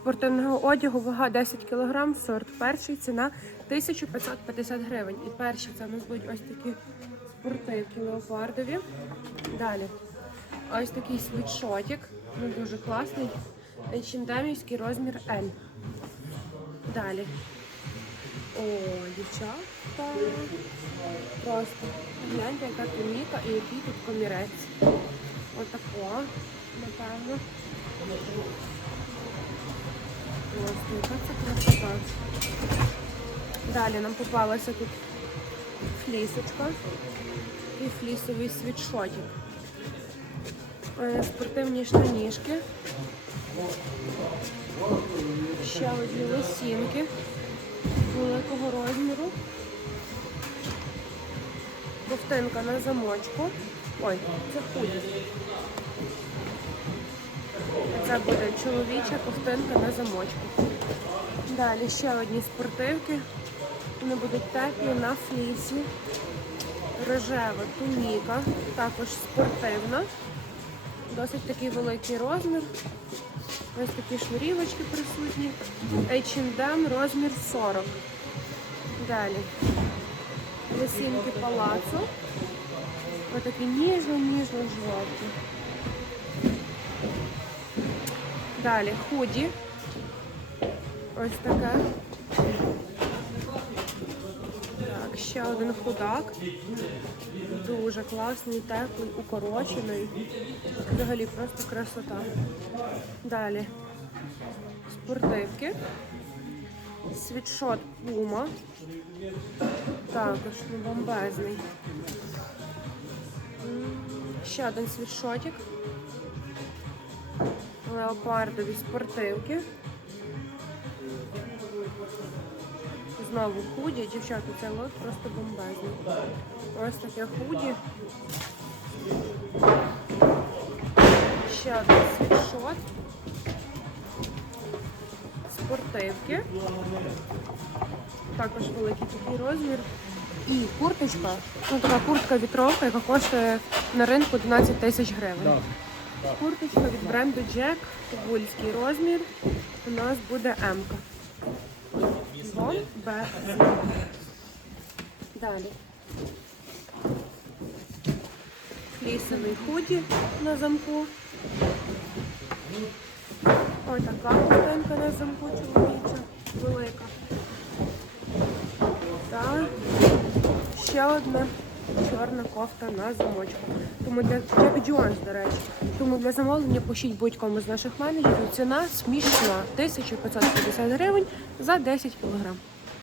Спортивного одягу вага 10 кг, сорт перший, ціна 1550 гривень. І перші це у нас будуть ось такі спортивки леопардові. Далі ось такий світшотик, ну дуже класний. H&M-івський розмір L. Далі. О, дівчата. Просто гляньте, яка туміка і який тут комірець. Отако, напевно. Просто яка це красота. Далі нам попалася тут флісочка і флісовий світшотик. Е, Спортивні штанішки. Ще одні лосінки великого розміру. Ковтинка на замочку. Ой, це худі. Це буде чоловіча ковтинка на замочку. Далі ще одні спортивки. Вони будуть теплі на флісі. Рожева туніка, також спортивна. Досить такий великий розмір. Ось такі шнурівочки присутні. H&M розмір 40. Далі. Лосінки палацу. Ось такі ніжно-ніжно-жовті. Далі худі. Ось таке. Так, ще один худак. Дуже класний, теплий, укорочений. Взагалі просто красота. Далі. Спортивки. Світшот Puma. Також бомбезний. Ще один світшотик. Леопардові спортивки. Знову худі. Дівчата, цей лот просто бомбезний. Ось таке худі. Ще один світшот. Спортивки. Також великий такий розмір. І курточка. Ну, така куртка вітровка, яка коштує на ринку 12 тисяч гривень. Курточка від бренду Jack, вульський розмір. У нас буде Бомбезна. Далі. Флісовий худі на замку. Ось така ковтинка на замку чоловіча, велика. Та ще одна чорна кофта на замочку. Тому для Jack джонс, до речі. Тому для замовлення пишіть будь-кому з наших менеджерів. Ціна смішна 1550 гривень за 10 кілограм.